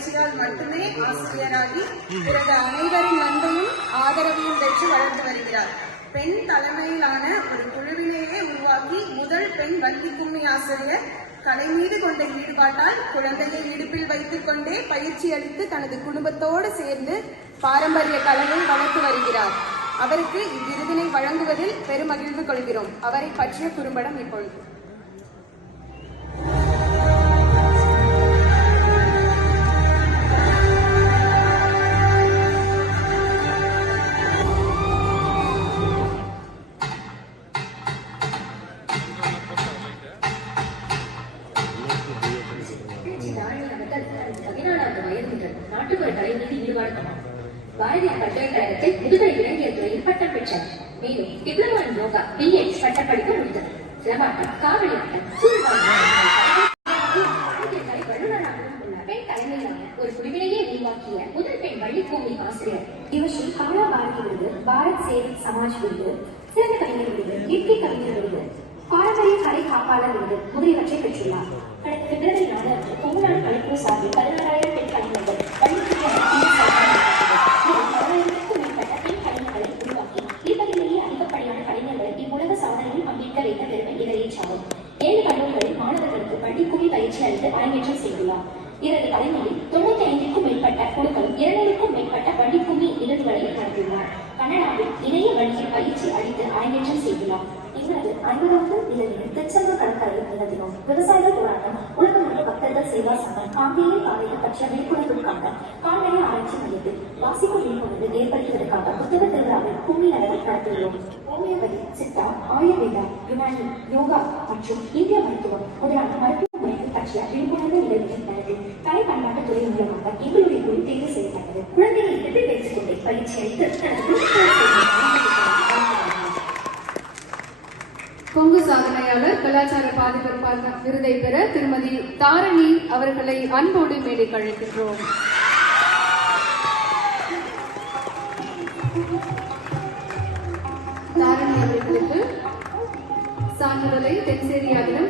முயற்சியால் மட்டுமே ஆசிரியராகி பிறகு அனைவரின் அன்பையும் ஆதரவையும் பெற்று வளர்த்து வருகிறார். பெண் தலைமையிலான ஒரு குழுவிலேயே உருவாக்கி முதல் பெண் வங்கி கும்மி ஆசிரியர் கலை மீது கொண்ட ஈடுபாட்டால் குழந்தையை இடுப்பில் வைத்துக் கொண்டே பயிற்சி அளித்து தனது குடும்பத்தோடு சேர்ந்து பாரம்பரிய கலையை வளர்த்து வருகிறார். அவருக்கு இவ்விருதினை வழங்குவதில் பெருமகிழ்வு கொள்கிறோம். அவரை பற்றிய குறும்படம் இப்பொழுது. நாட்டுப்புற கலை மீது ஈடுபாடு கொண்டார் பல்கலைக்கழகத்தில் முதுகலை விலங்கியல் துறையில் பட்டம் பெற்றார். மேலும் டிப்ளமோ இன் யோகா பிஎட் பட்டப்படிப்பு முடித்தவர் சிலம்பாட்டம் காவடி ஆட்டம் சூழ்நிலை வல்லுநராகவும் உள்ள பெண் தலைமையிலான ஒரு உருவாக்கிய முதல் பெண் வள்ளிப்பூமி ஆசிரியர். இவற்றில் கமலா பாரதி விருது பாரத் சேவக் சமாஜ் விருது சிறந்த கலைஞர் விருது இயற்கை கவிஞர் விருது பாரம்பரிய கலை காப்பாளர் விருது முதலியவற்றை பெற்றுள்ளார். கடந்த பிப்ரவரி நாலு பொங்கல் பயிற்சி அளித்து அரங்கேற்றம் செய்துள்ளார் இவரது தலைமையில் தொண்ணூத்தி ஐந்திற்கும் மேற்பட்ட குழுக்களும் இருநூறுக்கும் மேற்பட்ட வள்ளிக்குமி நிகழ்வுகளை நடத்தியுள்ளார் கனடாவில் இணைய வழியில் பயிற்சி அளித்து அரங்கேற்றம் செய்துள்ளார் இவரது ஐம்பதாவது இதழில் திருச்செந்தூர் கடற்கரையில் நிகழ்த்தினோம் விவசாயிகள் போராட்டம் உலகமன்ற பக்தர்கள் சேவா சங்கம் காந்தியை பாதையில் பற்றிய விழிப்புணர்வுக்காக கால்நடை ஆராய்ச்சி மையத்தில் வாசிப்பு விழிப்புணர்வு ஏற்படுத்துவதற்காக புத்தக திருவிழாவில் கும்மி அளவில் நடத்தியுள்ளோம். ஹோமியோபதி சித்தா ஆயுர்வேதா யுனானி யோகா மற்றும் இந்திய மருத்துவம் முதலான மருத்துவ முறைகள் விழிப்புணர்வு கலை துறை மூலமாக எங்களுடைய குழு தேர்வு செய்யப்பட்டது. பயிற்சி அளித்து கொங்கு சாதனையாளர் கலாச்சார பாதுகாப்பாக விருதை பெற திருமதி தாரணி அவர்களை அன்போடு மேடைக்கு அழைக்கின்றோம். தாரணி அவர்களுக்கு சான்றிதழை தென்சேரியாவிடம்